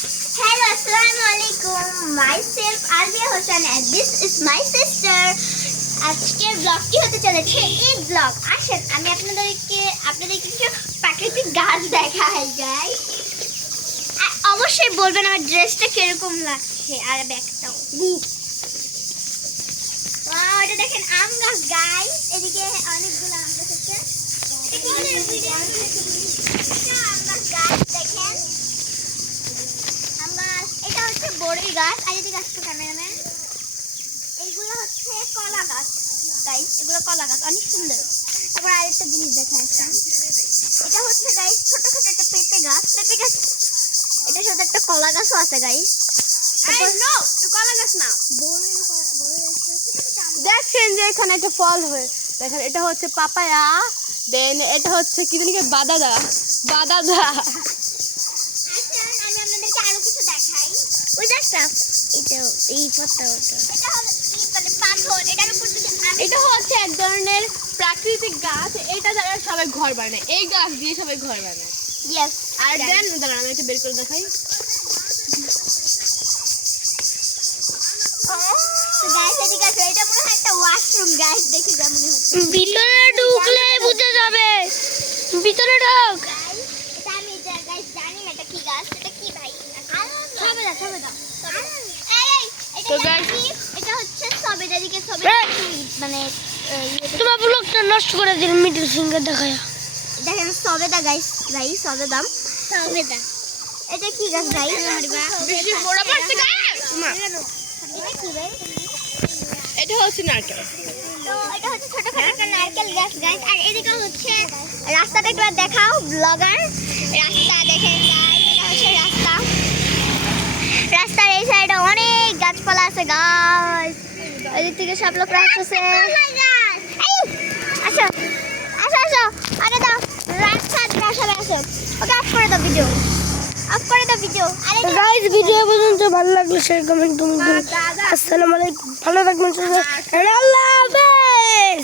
Hello, assalamu alaikum. Myself Alvia Hossain and this is my sister. আজকের ব্লগটি হতে চলেছে ঈদ ব্লগ। আসেন আমি আপনাদেরকে কিছু প্রাকৃতিক গাছ দেখাই গাইস। অবশ্যই বলবেন আমার ড্রেসটা কিরকম লাগছে আর ব্যাগটাও। ওয়াও, এটা দেখেন আম গাছ গাইস। এদিকে অনেকগুলো আম গাছ আছে। বড়ই গাছ আর এদিকে আসছে ক্যামেরাম্যান। এইগুলো হচ্ছে কলা গাছ গাইস, এগুলো কলা গাছ অনেক সুন্দর। তারপর আরেকটা জিনিস দেখাচ্ছি, এটা হচ্ছে গাইস ছোট একটা পেঁপে গাছ। এটা সাথে একটা কলা গাছও আছে গাইস। কলা গাছ না, দেখেন যে এখানে একটা ফল হয়ে দেখেন, এটা হচ্ছে পাপায়া, দেন এটা হচ্ছে কি জানি বাদাদা। আমি আপনাদেরকে আরো কিছু দেখাই। ওই দেখটা এটা এই পাতা, এটা হলো কি বলে পাথর। এটার উপর যদি এটা হচ্ছে এক ধরনের প্রাকৃতিক গাছ, এটা দ্বারা সবাই ঘর বানায়, এই গাছ দিয়ে সবাই ঘর বানায়। ইয়েস। আর দেন দাঁড়ান আমি একটু বের করে দেখাই। গাইস এদিকে আসো, এটা মনে হয় একটা ওয়াশরুম গাইস, দেখে যা মনে হচ্ছে। ভিতরে ঢুকলে বুঝে যাবে, ভিতরে ঢোক। এটা আমি গাইস জানি না এটা কি গাছ, এটা কি ভাই? সবেদা। তো গাইস এটা হচ্ছে সবেদা, দিকে সবেদা মানে তোমার ব্লগটা নষ্ট করে দিল মিডল ফিঙ্গার দেখায়া। দেখেন সবেদা গাইস, সবেদা। এটা কি গাছ গাইস? বেশি বড় পারছে গাইস। এটা কি ভাই? এটা হচ্ছে নারকেল। তো এটা হচ্ছে ছোটখাটো একটা নারকেল গাছ গাইস। আর এদিকে হচ্ছে রাস্তাটা একবার দেখাও ব্লগার। রাস্তা দেখেন গাইস, এটা হচ্ছে রাস্তার এই সাইডে অনেক গাছপালা আছে গাইস। ওইদিক থেকে সব লোক আসছে। আসো আরে দাও রাস্তা সবাই আসো। ওকে অফ করে দাও ভিডিও, আরে গাইস ভিডিও পর্যন্ত ভালো লাগলে শেয়ার কমেন্ট তুমি। আসসালামু আলাইকুম, ভালো থাকবেন সবাই। আল্লাহ হাফেজ।